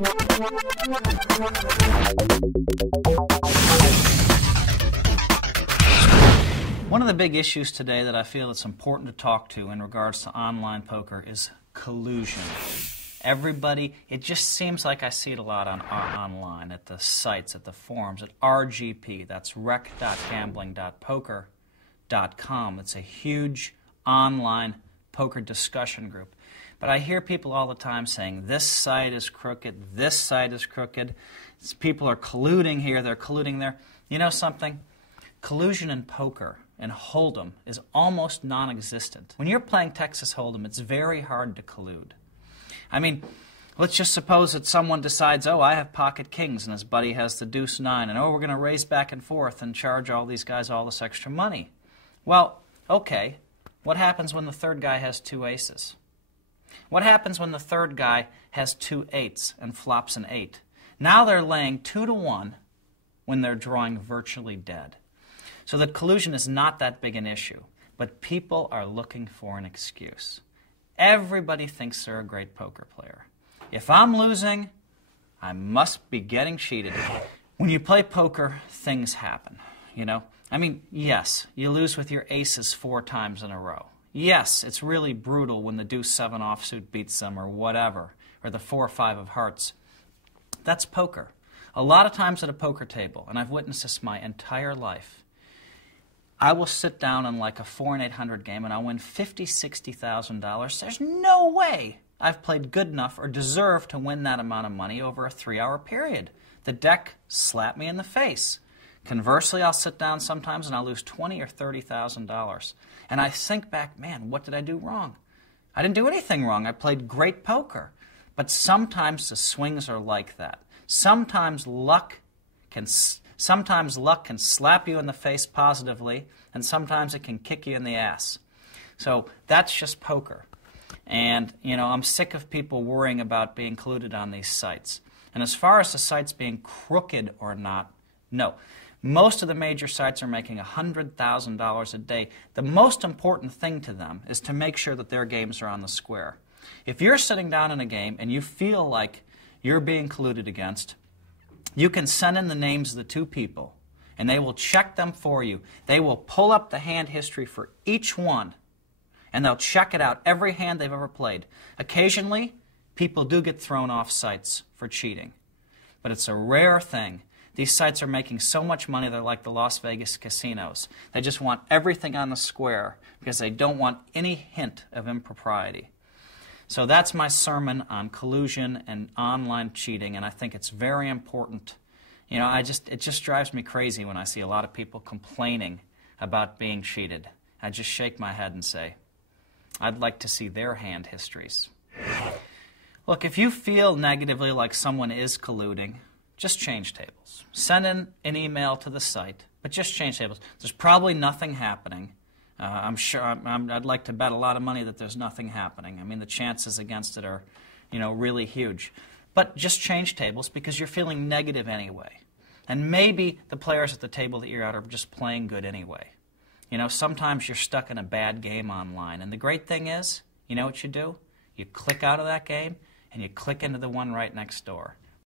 One of the big issues today that I feel it's important to talk to in regards to online poker is collusion. Everybody, it just seems like I see it a lot online, at the sites, at the forums, at RGP, that's rec.gambling.poker.com. It's a huge online poker discussion group. But I hear people all the time saying, this site is crooked, this site is crooked, people are colluding here, they're colluding there. You know something? Collusion in poker and Hold'em is almost non-existent. When you're playing Texas Hold'em, it's very hard to collude. I mean, let's just suppose that someone decides, oh, I have pocket kings, and his buddy has the deuce nine, and oh, we're going to race back and forth and charge all these guys all this extra money. Well, okay, what happens when the third guy has two aces? What happens when the third guy has two eights and flops an 8? Now they're laying 2-1 when they're drawing virtually dead. So that collusion is not that big an issue, but people are looking for an excuse. Everybody thinks they're a great poker player. If I'm losing, I must be getting cheated. When you play poker, things happen, you know? I mean, yes, you lose with your aces 4 times in a row. Yes, it's really brutal when the deuce 7 offsuit beats them or whatever, or the 4-5 of hearts. That's poker. A lot of times at a poker table, and I've witnessed this my entire life, I will sit down in like a 4 and 800 game and I'll win $50,000, $60,000. There's no way I've played good enough or deserve to win that amount of money over a 3-hour period. The deck slapped me in the face. Conversely, I'll sit down sometimes and I'll lose $20,000 or $30,000. And I think back, man, what did I do wrong? I didn't do anything wrong. I played great poker. But sometimes the swings are like that. Sometimes luck can slap you in the face positively, and sometimes it can kick you in the ass. So that's just poker. And, you know, I'm sick of people worrying about being colluded on these sites. And as far as the sites being crooked or not, no. Most of the major sites are making $100,000 a day. The most important thing to them is to make sure that their games are on the square. If you're sitting down in a game and you feel like you're being colluded against, you can send in the names of the two people, and they will check them for you. They will pull up the hand history for each one, and they'll check it out, every hand they've ever played. Occasionally, people do get thrown off sites for cheating, but it's a rare thing. These sites are making so much money, they're like the Las Vegas casinos. They just want everything on the square because they don't want any hint of impropriety. So that's my sermon on collusion and online cheating, and I think it's very important. You know, it just drives me crazy when I see a lot of people complaining about being cheated. I just shake my head and say, I'd like to see their hand histories. Look, if you feel negatively like someone is colluding, just change tables. Send in an email to the site, but just change tables. There's probably nothing happening. I'm sure I'd like to bet a lot of money that there's nothing happening. I mean, the chances against it are, you know, really huge. But just change tables because you're feeling negative anyway. And maybe the players at the table that you're at are just playing good anyway. You know, sometimes you're stuck in a bad game online. And the great thing is, you know what you do? You click out of that game and you click into the one right next door.